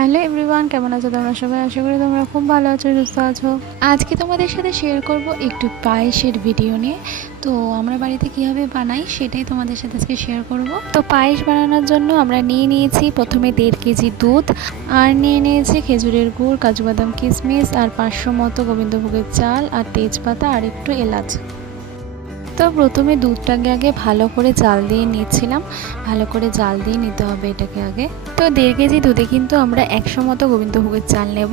Hello everyone, কেমন আছো তোমরা সবাই? আশা করি তোমরা খুব ভালো আছো, সুস্থ আছো। আজকে তোমাদের সাথে শেয়ার করব একটু পায়েসের ভিডিও নিয়ে। তো আমরা বাড়িতে কীভাবে বানাই সেটাই তোমাদের সাথে আজকে শেয়ার করব। তো পায়েস বানানোর জন্য আমরা নিয়েছি প্রথমে 1.5 কেজি দুধ, আর নিয়েছি খেজুরের গুড়, কাজু বাদাম কিশমিশ, আর 500 মতো গোবিন্দভোগের চাল, আর তেজপাতা, আর একটু এলাচ। তো প্রথমে দুধটাকে আগে ভালো করে জাল দিয়ে নিচ্ছিলাম। ভালো করে জাল দিয়ে নিতে হবে এটাকে আগে। তো 1.5 কেজি দুধে কিন্তু আমরা 100 মতো গোবিন্দভোগের চাল নেব।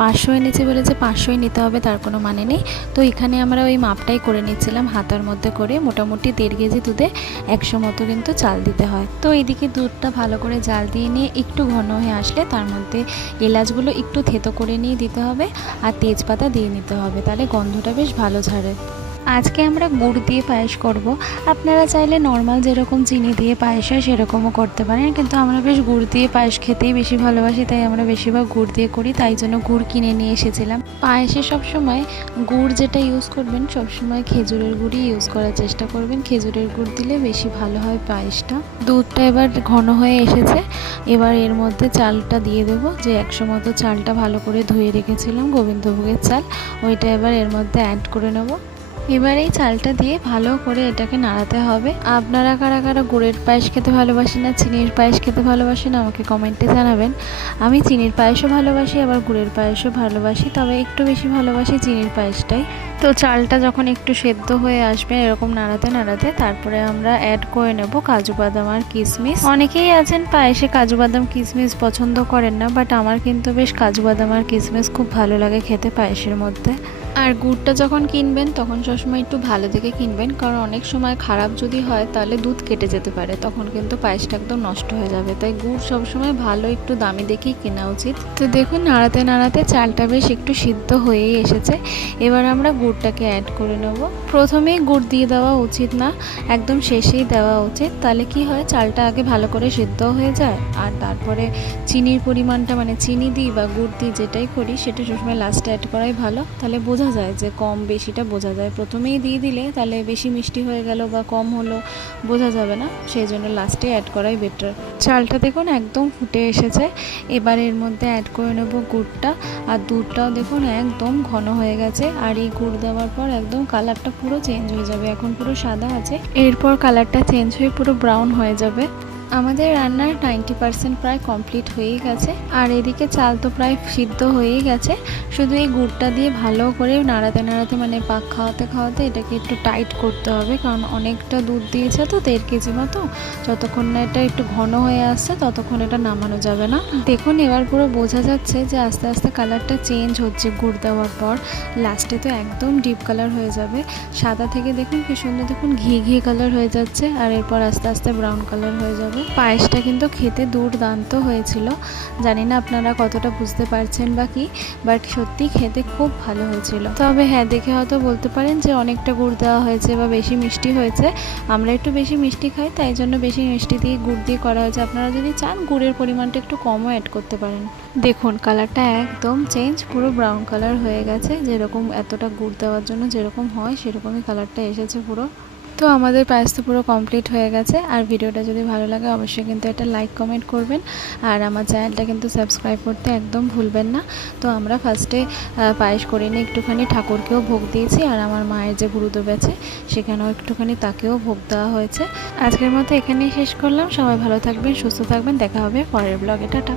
500 এনেছি বলে যে 500ই নিতে হবে তার কোনো মানে নেই। তো এখানে আমরা ওই মাপটাই করে নিচ্ছিলাম হাতার মধ্যে করে। মোটামুটি 1.5 কেজি দুধে 100 মতো কিন্তু চাল দিতে হয়। তো এইদিকে দুধটা ভালো করে জাল দিয়ে নিয়ে একটু ঘন হয়ে আসলে তার মধ্যে এলাচগুলো একটু থেতো করে নিয়ে দিতে হবে, আর তেজপাতা দিয়ে নিতে হবে, তাহলে গন্ধটা বেশ ভালো ছাড়ে। আজকে আমরা গুড় দিয়ে পায়েস করব। আপনারা চাইলে নর্মাল যেরকম চিনি দিয়ে পায়েস হয় সেরকমও করতে পারেন, কিন্তু আমরা বেশ গুড় দিয়ে পায়েস খেতেই বেশি ভালোবাসি, তাই আমরা বেশিরভাগ গুড় দিয়ে করি। তাই জন্য গুড় কিনে নিয়ে এসেছিলাম। পায়েসে সবসময় গুড় যেটা ইউজ করবেন সবসময় খেজুরের গুড়ই ইউজ করার চেষ্টা করবেন। খেজুরের গুড় দিলে বেশি ভালো হয় পায়েসটা। দুধটা এবার ঘন হয়ে এসেছে। এবার এর মধ্যে চালটা দিয়ে দেবো, যে 100 মতো চালটা ভালো করে ধুয়ে রেখেছিলাম, গোবিন্দভোগের চাল, ওইটা এবার এর মধ্যে অ্যাড করে নেব। এবার এই চালটা দিয়ে ভালো করে এটাকে নাড়াতে হবে। আপনারা কারা কারা গুড়ের পায়েস খেতে ভালোবাসেন না চিনির পায়েস খেতে ভালোবাসেন আমাকে কমেন্টে জানাবেন। আমি চিনির পায়েসও ভালোবাসি, আবার গুড়ের পায়েসও ভালোবাসি, তবে একটু বেশি ভালোবাসি চিনির পায়েসটাই। তো চালটা যখন একটু সেদ্ধ হয়ে আসবে এরকম নাড়াতে নাড়াতে, তারপরে আমরা অ্যাড করে নেব কাজু বাদাম আর কিশমিশ। অনেকেই আছেন পায়েসে কাজু বাদাম কিশমিশ পছন্দ করেন না, বাট আমার কিন্তু বেশ কাজু বাদাম আর কিশমিশ খুব ভালো লাগে খেতে পায়েসের মধ্যে। আর গুড়টা যখন কিনবেন তখন সবসময় একটু ভালো দেখে কিনবেন, কারণ অনেক সময় খারাপ যদি হয় তাহলে দুধ কেটে যেতে পারে, তখন কিন্তু পায়েসটা একদম নষ্ট হয়ে যাবে। তাই গুড় সবসময় ভালো একটু দামি দেখেই কেনা উচিত। তো দেখুন নাড়াতে নাড়াতে চালটা বেশ একটু সিদ্ধ হয়েই এসেছে। এবার আমরা গুড়টাকে অ্যাড করে নেব। প্রথমেই গুড় দিয়ে দেওয়া উচিত না, একদম শেষেই দেওয়া উচিত। তাহলে কি হয়, চালটা আগে ভালো করে সিদ্ধ হয়ে যায়, আর তারপরে চিনির পরিমাণটা, মানে চিনি দিই বা গুড় দিই যেটাই করি সেটা সবসময় লাস্টে অ্যাড করাই ভালো। তাহলে বোঝা যায় যে কম বেশিটা বোঝা যায়। প্রথমেই দিয়ে দিলে তাহলে বেশি মিষ্টি হয়ে গেল বা কম হলো বোঝা যাবে না, সেই জন্য লাস্টে অ্যাড করাই বেটার। চালটা দেখুন একদম ফুটে এসেছে। এবার এর মধ্যে অ্যাড করে নেব গুড়টা, আর দুধটাও দেখুন একদম ঘন হয়ে গেছে। আর এই গুড় দেওয়ার পর একদম কালারটা পুরো চেঞ্জ হয়ে যাবে। এখন পুরো সাদা আছে, এরপর কালারটা চেঞ্জ হয়ে পুরো ব্রাউন হয়ে যাবে। আমাদের রান্নার 90% প্রায় কমপ্লিট হয়েই গেছে, আর এদিকে চাল তো প্রায় সিদ্ধ হয়েই গেছে। শুধু এই গুড়টা দিয়ে ভালো করে নাড়াতে নাড়াতে, মানে পাক খাওয়াতে খাওয়াতে এটাকে একটু টাইট করতে হবে, কারণ অনেকটা দুধ দিয়েছে তো 1.5 কেজি মতো। যতক্ষণ না এটা একটু ঘন হয়ে আসছে ততক্ষণ এটা নামানো যাবে না। দেখুন এবার পুরো বোঝা যাচ্ছে যে আস্তে আস্তে কালারটা চেঞ্জ হচ্ছে গুড় দেওয়ার পর। লাস্টে তো একদম ডিপ কালার হয়ে যাবে, সাদা থেকে দেখুন কি সুন্দর, দেখুন ঘি ঘি কালার হয়ে যাচ্ছে, আর এরপর আস্তে আস্তে ব্রাউন কালার হয়ে যাবে। পায়েসটা কিন্তু খেতে দুর্দান্ত হয়েছিল। জানি না আপনারা কতটা বুঝতে পারছেন বা কি, বাট সত্যি খেতে খুব ভালো হয়েছিল। তবে হ্যাঁ, দেখে হয়তো বলতে পারেন যে অনেকটা গুড় দেওয়া হয়েছে বা বেশি মিষ্টি হয়েছে। আমরা একটু বেশি মিষ্টি খাই, তাই জন্য বেশি মিষ্টি দিয়ে গুড় দিয়ে করা হয়েছে। আপনারা যদি চান গুড়ের পরিমাণটা একটু কমও অ্যাড করতে পারেন। দেখুন কালারটা একদম চেঞ্জ, পুরো ব্রাউন কালার হয়ে গেছে। যেরকম এতটা গুড় দেওয়ার জন্য যেরকম হয় সেরকমই কালারটা এসেছে পুরো। তো আমাদের পায়েস তো পুরো কমপ্লিট হয়ে গেছে। আর ভিডিওটা যদি ভালো লাগে অবশ্যই কিন্তু একটা লাইক কমেন্ট করবেন, আর আমার চ্যানেলটা কিন্তু সাবস্ক্রাইব করতে একদম ভুলবেন না। তো আমরা ফার্স্টে পায়েস করে নিয়ে একটুখানি ঠাকুরকেও ভোগ দিয়েছি, আর আমার মায়ের যে গুরুদেব আছে সেখানেও একটুখানি তাকেও ভোগ দেওয়া হয়েছে। আজকের মতো এখানেই শেষ করলাম। সবাই ভালো থাকবেন, সুস্থ থাকবেন, দেখা হবে পরের ব্লগে। টাটা।